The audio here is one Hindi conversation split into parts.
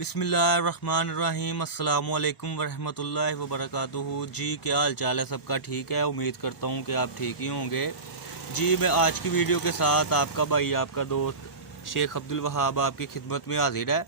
बिस्मिल्लाहिर्रहमानिर्रहीम अस्सलामुअलैकुम वरहमतुल्लाहि वबरकातुहू। जी क्या हाल चाल है सबका? ठीक है, उम्मीद करता हूँ कि आप ठीक ही होंगे। जी मैं आज की वीडियो के साथ आपका भाई आपका दोस्त शेख अब्दुल वहाब आपकी खिदमत में हाजिर है।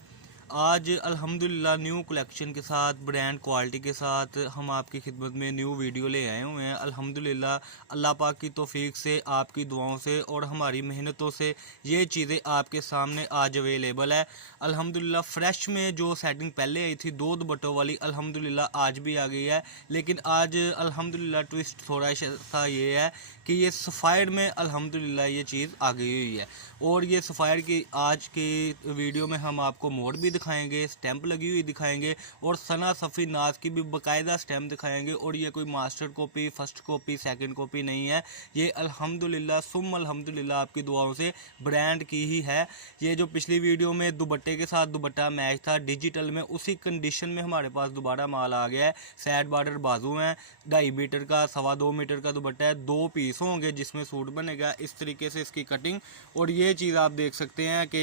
आज अल्हम्दुलिल्लाह न्यू कलेक्शन के साथ ब्रांड क्वालिटी के साथ हम आपकी खिदमत में न्यू वीडियो ले आए हुए हैं। अल्हम्दुलिल्लाह अल्लाह पाक की तौफीक से, आपकी दुआओं से और हमारी मेहनतों से ये चीज़ें आपके सामने आज अवेलेबल है। अल्हम्दुलिल्लाह फ्रेश में जो सेटिंग पहले आई थी दो दुपट्टों वाली, अल्हम्दुलिल्लाह आज भी आ गई है। लेकिन आज अल्हम्दुलिल्लाह ट्विस्ट थोड़ा सा ये है कि ये सफ़ायर में अल्हम्दुलिल्लाह ये चीज़ आ गई हुई है। और ये सफ़ायर की आज की वीडियो में हम आपको मोड भी दिखाएंगे, स्टैंप लगी हुई दिखाएंगे और सना सफ़ी नाज की भी बाकायदा स्टैंप दिखाएंगे। और ये कोई master copy, first copy, second copy नहीं है, ये अल्हम्दुलिल्लाह सुम अल्हम्दुलिल्लाह आपकी दुआओं से ब्रांड की ही है। ये जो पिछली वीडियो में दुपट्टे के साथ दुपट्टा मैच था डिजिटल में, उसी कंडीशन में हमारे पास दोबारा माल आ गया है। साइड बॉर्डर बाजू हैं, 2.5 मीटर का, 2.25 मीटर का दुपट्टा है, 2 पीस होंगे जिसमें सूट बनेगा। इस तरीके से इसकी कटिंग और ये चीज़ आप देख सकते हैं कि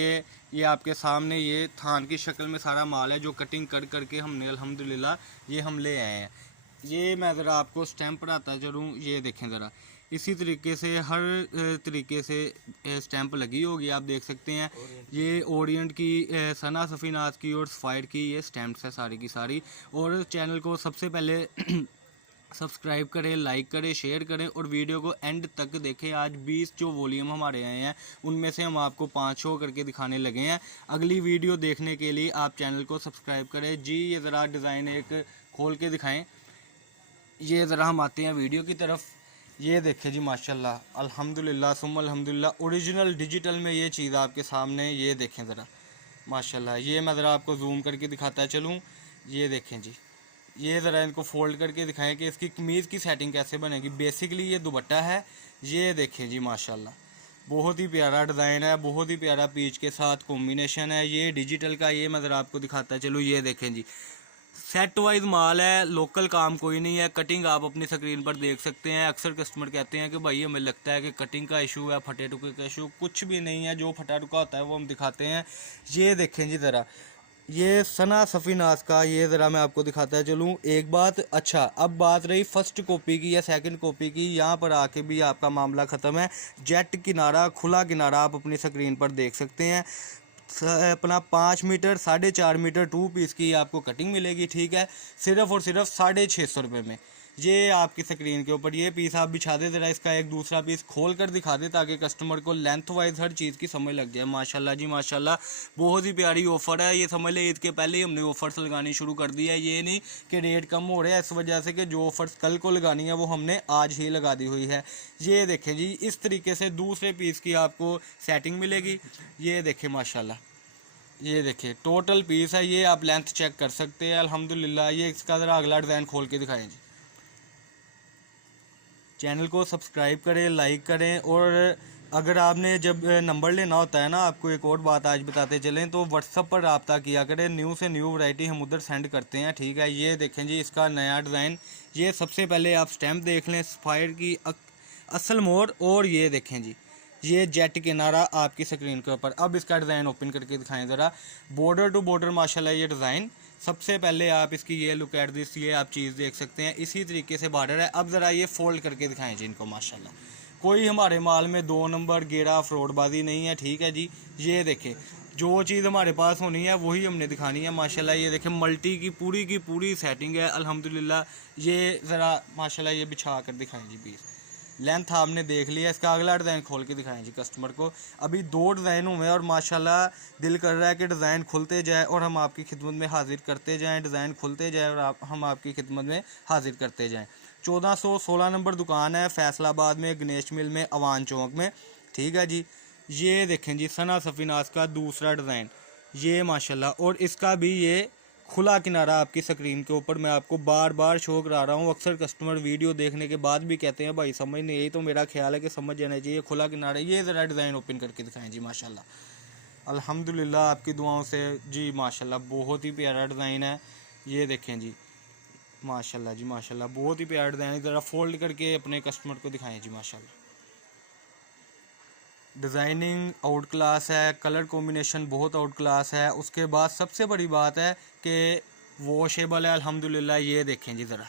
ये आपके सामने ये थान की शक्ल में सारा माल है जो कटिंग कर करके हमने अल्हम्दुलिल्लाह ये हम ले आए हैं। ये मैं ज़रा आपको स्टैंप पढ़ाता चलूँ, ये देखें ज़रा इसी तरीके से हर तरीके से स्टैंप लगी होगी, आप देख सकते हैं। ये ओरिएंट की, सना सफ़ीनाज की और सफ़ायर की ये स्टैंप्स है सारी की सारी। और चैनल को सबसे पहले सब्सक्राइब करें, लाइक करें, शेयर करें और वीडियो को एंड तक देखें। आज 20 जो वॉल्यूम हमारे आए हैं उनमें से हम आपको 5 शो करके दिखाने लगे हैं। अगली वीडियो देखने के लिए आप चैनल को सब्सक्राइब करें। जी ये ज़रा डिज़ाइन एक खोल के दिखाएं। ये ज़रा हम आते हैं वीडियो की तरफ। ये देखें जी माशाल्लाह अल्हम्दुलिल्लाह सुम अल्हम्दुलिल्लाह ओरिजिनल डिजिटल में ये चीज़ आपके सामने, ये देखें ज़रा माशाल्लाह। ये मैं ज़रा आपको जूम करके दिखाता चलूँ, ये देखें जी। ये ज़रा इनको फोल्ड करके दिखाएं कि इसकी कमीज़ की सेटिंग कैसे बनेगी। बेसिकली ये दुपट्टा है, ये देखें जी माशाल्लाह बहुत ही प्यारा डिज़ाइन है, बहुत ही प्यारा पीच के साथ कॉम्बिनेशन है। ये डिजिटल का, ये मैं ज़रा आपको दिखाता चलूँ, ये देखें जी सेट वाइज माल है, लोकल काम कोई नहीं है। कटिंग आप अपनी स्क्रीन पर देख सकते हैं। अक्सर कस्टमर कहते हैं कि भाई हमें लगता है कि कटिंग का इशू है, फटे टुके का इशू, कुछ भी नहीं है। जो फटा टुका होता है वो हम दिखाते हैं। ये देखें जी ज़रा ये सना सफ़ीनाज का, ये ज़रा मैं आपको दिखाता चलूँ एक बात। अच्छा अब बात रही फर्स्ट कॉपी की या सेकंड कॉपी की, यहाँ पर आके भी आपका मामला ख़त्म है। जेट किनारा, खुला किनारा आप अपनी स्क्रीन पर देख सकते हैं। अपना 5 मीटर 4.5 मीटर 2 पीस की आपको कटिंग मिलेगी, ठीक है, सिर्फ़ और सिर्फ 650 रुपये में। ये आपकी स्क्रीन के ऊपर ये पीस आप बिछा दे, ज़रा इसका एक दूसरा पीस खोल कर दिखा दे ताकि कस्टमर को लेंथ वाइज हर चीज़ की समझ लग जाए। माशाल्लाह जी माशाल्लाह बहुत ही प्यारी ऑफ़र है। ये समझ ले ईद के पहले ही हमने ऑफ़र्स लगानी शुरू कर दी है। ये नहीं कि रेट कम हो रहे हैं, इस वजह से कि जो ऑफ़र्स कल को लगानी है वो हमने आज ही लगा दी हुई है। ये देखें जी इस तरीके से दूसरे पीस की आपको सेटिंग मिलेगी। ये देखें माशाल्लाह, ये देखिए टोटल पीस है। ये आप लेंथ चेक कर सकते हैं अल्हम्दुलिल्लाह। ये इसका ज़रा अगला डिज़ाइन खोल के दिखाएं जी। चैनल को सब्सक्राइब करें, लाइक करें। और अगर आपने जब नंबर लेना होता है ना, आपको एक और बात आज बताते चलें, तो व्हाट्सअप पर रब्ता किया करें। न्यू से न्यू वैरायटी हम उधर सेंड करते हैं, ठीक है। ये देखें जी इसका नया डिज़ाइन। ये सबसे पहले आप स्टैम्प देख लें सफ़ायर की असल मोड़। और ये देखें जी ये जेट किनारा आपकी स्क्रीन के ऊपर। अब इसका डिज़ाइन ओपन करके दिखाएं ज़रा। बॉर्डर टू बॉर्डर माशाल्लाह ये डिज़ाइन। सबसे पहले आप इसकी ये लुक एट दिस, ये आप चीज़ देख सकते हैं, इसी तरीके से बॉर्डर है। अब ज़रा ये फोल्ड करके दिखाएं जी इनको माशाल्लाह। कोई हमारे माल में 2 नंबर गेड़ा फ्रॉडबाजी नहीं है, ठीक है जी। ये देखें जो चीज़ हमारे पास होनी है वही हमने दिखानी है माशाल्लाह। ये देखें मल्टी की पूरी सेटिंग है अल्हम्दुलिल्लाह। ये ज़रा माशाल्लाह ये बिछा कर दिखाएं जी पीस। लेंथ आपने देख लिया, इसका अगला डिज़ाइन खोल के दिखाएं जी कस्टमर को। अभी 2 डिज़ाइन हुए और माशाल्लाह दिल कर रहा है कि डिज़ाइन खुलते जाए और हम आपकी खिदमत में हाजिर करते जाएं। डिज़ाइन खुलते जाए और हम आपकी खिदमत में हाजिर करते जाएं। 1416 नंबर दुकान है फैसलाबाद में, गणेश मिल में, अवान चौक में, ठीक है जी। ये देखें जी सना सफ़ीनाज का दूसरा डिज़ाइन, ये माशाल्लाह। और इसका भी ये खुला किनारा आपकी स्क्रीन के ऊपर मैं आपको बार बार शो करा रहा हूँ। अक्सर कस्टमर वीडियो देखने के बाद भी कहते हैं भाई समझ नहीं आई, तो मेरा ख्याल है कि समझ जाना चाहिए। खुला किनारा, ये ज़रा डिज़ाइन ओपन करके दिखाएं जी माशाल्लाह। अल्हम्दुलिल्लाह आपकी दुआओं से जी माशाल्लाह बहुत ही प्यारा डिज़ाइन है। ये देखें जी माशाल्लाह जी माशाल्लाह बहुत ही प्यारा डिज़ाइन है। ज़रा फोल्ड करके अपने कस्टमर को दिखाएं जी माशाल्लाह। डिज़ाइनिंग आउट क्लास है, कलर कॉम्बिनेशन बहुत आउट क्लास है। उसके बाद सबसे बड़ी बात है कि वॉशेबल है अल्हम्दुलिल्लाह। ये देखें जी ज़रा,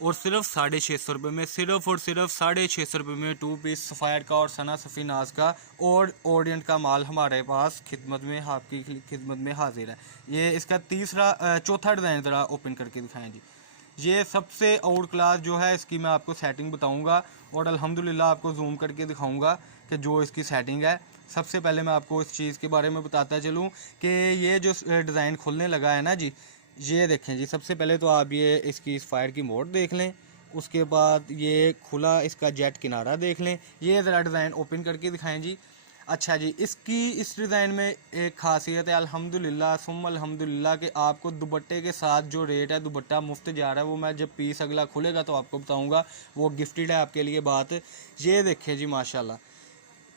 और सिर्फ 650 रुपये में, सिर्फ और सिर्फ 650 रुपये में 2 पीस सफ़ायर का और सना सफ़ीनाज का और ओरिएंट का माल हमारे पास खिदमत में, आपकी खिदमत में हाजिर है। ये इसका चौथा डिज़ाइन ज़रा ओपन करके दिखाएं जी। ये सबसे आउट क्लास जो है, इसकी मैं आपको सेटिंग बताऊंगा और अल्हम्दुलिल्लाह आपको जूम करके दिखाऊंगा कि जो इसकी सेटिंग है। सबसे पहले मैं आपको इस चीज़ के बारे में बताता चलूँ कि ये जो डिज़ाइन खुलने लगा है ना जी, ये देखें जी। सबसे पहले तो आप ये इसकी फायर की मोड देख लें, उसके बाद ये खुला इसका जेट किनारा देख लें। ये ज़रा डिज़ाइन ओपन करके दिखाएं जी। अच्छा जी, इस डिज़ाइन में एक खासियत है अल्हम्दुलिल्लाह सुम्मा अल्हम्दुलिल्लाह कि आपको दुपट्टे के साथ जो रेट है, दुपट्टा मुफ्त जा रहा है। वो मैं जब पीस अगला खुलेगा तो आपको बताऊंगा, वो गिफ्टेड है आपके लिए बात। ये देखें जी माशाल्लाह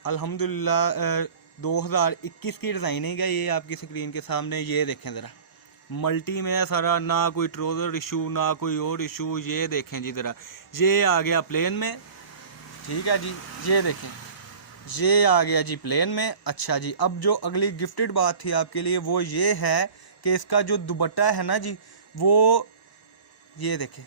अल्हम्दुलिल्लाह 2021 की डिज़ाइनिंग है ये आपकी स्क्रीन के सामने। ये देखें ज़रा, मल्टी में है सारा, ना कोई ट्रोज़र इशू ना कोई और इशू। ये देखें जी ज़रा, ये आ गया प्लेन में, ठीक है जी। ये देखें, ये आ गया जी प्लेन में। अच्छा जी, अब जो अगली गिफ्टेड बात थी आपके लिए वो ये है कि इसका जो दुपट्टा है ना जी, वो ये देखें,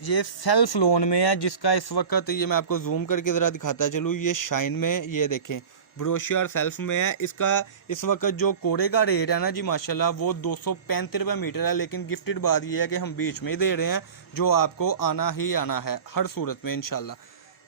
ये सेल्फ लोन में है, जिसका इस वक्त, ये मैं आपको जूम करके ज़रा दिखाता चलूँ, ये शाइन में, ये देखें ब्रोशिया और सेल्फ में है। इसका इस वक्त जो कोरे का रेट है ना जी माशाल्लाह, वो 235 रुपये मीटर है। लेकिन गिफ्टेड बात ये है कि हम बीच में ही दे रहे हैं, जो आपको आना ही आना है हर सूरत में इंशाल्लाह।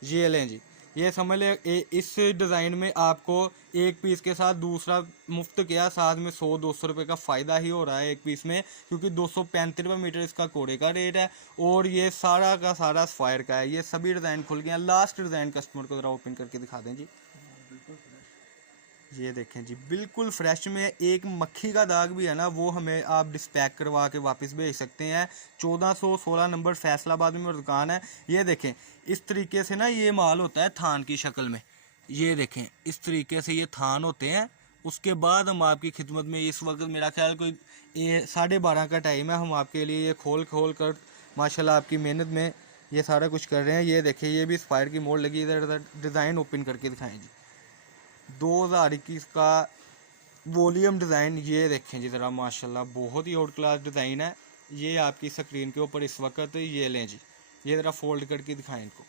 ये लें जी, ये समझ लें इस डिज़ाइन में आपको एक पीस के साथ दूसरा मुफ्त किया, साथ में 100-200 रुपये का फ़ायदा ही हो रहा है एक पीस में, क्योंकि 235 रुपये मीटर इसका कोड़े का रेट है और ये सारा का सारा सफ़ायर का है। ये सभी डिज़ाइन खुल गए हैं। लास्ट डिज़ाइन कस्टमर को ज़रा ओपन करके दिखा दें जी। ये देखें जी, बिल्कुल फ्रेश में, एक मक्खी का दाग भी है ना, वो हमें आप डिस्पैक करवा के वापस भेज सकते हैं। 1416 नंबर फैसलाबाद में दुकान है। ये देखें इस तरीके से ना ये माल होता है थान की शक्ल में। ये देखें इस तरीके से ये थान होते हैं। उसके बाद हम आपकी खिदमत में, इस वक्त मेरा ख्याल कोई 12:30 का टाइम है, हम आपके लिए ये खोल कर माशाल्लाह आपकी मेहनत में ये सारा कुछ कर रहे हैं। ये देखें, ये भी स्पायर की मोड़ लगी। इधर डिज़ाइन ओपन करके दिखाएं जी। 2021 का वॉल्यूम डिज़ाइन, ये देखें जी ज़रा माशाल्लाह, बहुत ही आउट क्लास डिज़ाइन है। ये आपकी स्क्रीन के ऊपर इस वक्त, ये लें जी, ये ज़रा फोल्ड करके दिखाएं इनको।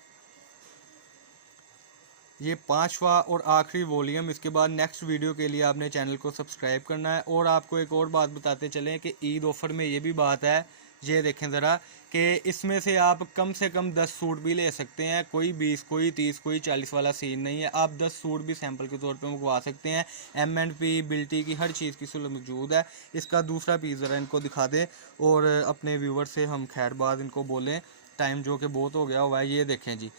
ये 5वां और आखिरी वॉल्यूम। इसके बाद नेक्स्ट वीडियो के लिए आपने चैनल को सब्सक्राइब करना है। और आपको एक और बात बताते चलें कि ईद ऑफ़र में ये भी बात है, ये देखें ज़रा, कि इसमें से आप कम से कम 10 सूट भी ले सकते हैं। कोई 20, कोई 30, कोई 40 वाला सीन नहीं है। आप 10 सूट भी सैंपल के तौर पे मंगवा सकते हैं। M&P बिल्टी की हर चीज़ की सहूलत मौजूद है। इसका दूसरा पीस ज़रा इनको दिखा दें और अपने व्यूवर से हम खैर बाद इनको बोलें, टाइम जो कि बहुत हो गया हुआ है। ये देखें जी,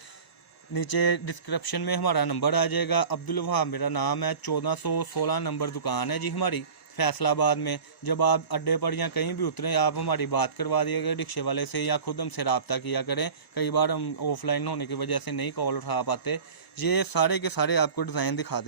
नीचे डिस्क्रिप्शन में हमारा नंबर आ जाएगा। अब्दुल वहाब मेरा नाम है। 1416 नंबर दुकान है जी हमारी फैसलाबाद में। जब आप अड्डे पर या कहीं भी उतरें, आप हमारी बात करवा दिएगा रिक्शे वाले से या खुद हमसे रब्ता किया करें। कई बार हम ऑफलाइन होने की वजह से नहीं कॉल उठा पाते। ये सारे के सारे आपको डिज़ाइन दिखा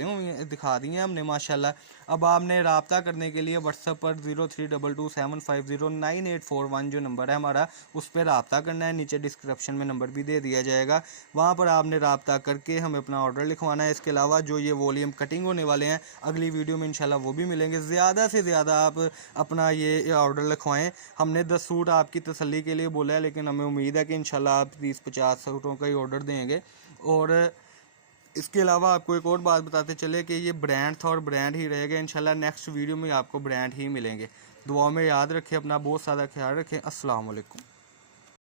दिए हमने माशाल्लाह। अब आपने रब्ता करने के लिए व्हाट्सएप पर 032275098841 जो नंबर है हमारा, उस पर रब्ता करना है। नीचे डिस्क्रिप्शन में नंबर भी दे दिया जाएगा, वहाँ पर आपने रब्ता करके हमें अपना ऑर्डर लिखवाना है। इसके अलावा जो ये वॉल्यूम कटिंग होने वाले हैं अगली वीडियो में इंशाल्लाह वो भी मिलेंगे। ज़्यादा से ज़्यादा आप अपना ये ऑर्डर लिखवाएँ। हमने 10 सूट आपकी तसल्ली के लिए बोला है, लेकिन हमें उम्मीद है कि इंशाल्लाह आप 30-50 सूटों का ही ऑर्डर देंगे। और इसके अलावा आपको एक और बात बताते चले कि ये ब्रांड था और ब्रांड ही रहेगा इंशाल्लाह। नेक्स्ट वीडियो में आपको ब्रांड ही मिलेंगे। दुआ में याद रखें, अपना बहुत ज़्यादा ख्याल रखें। अस्सलाम वालेकुम।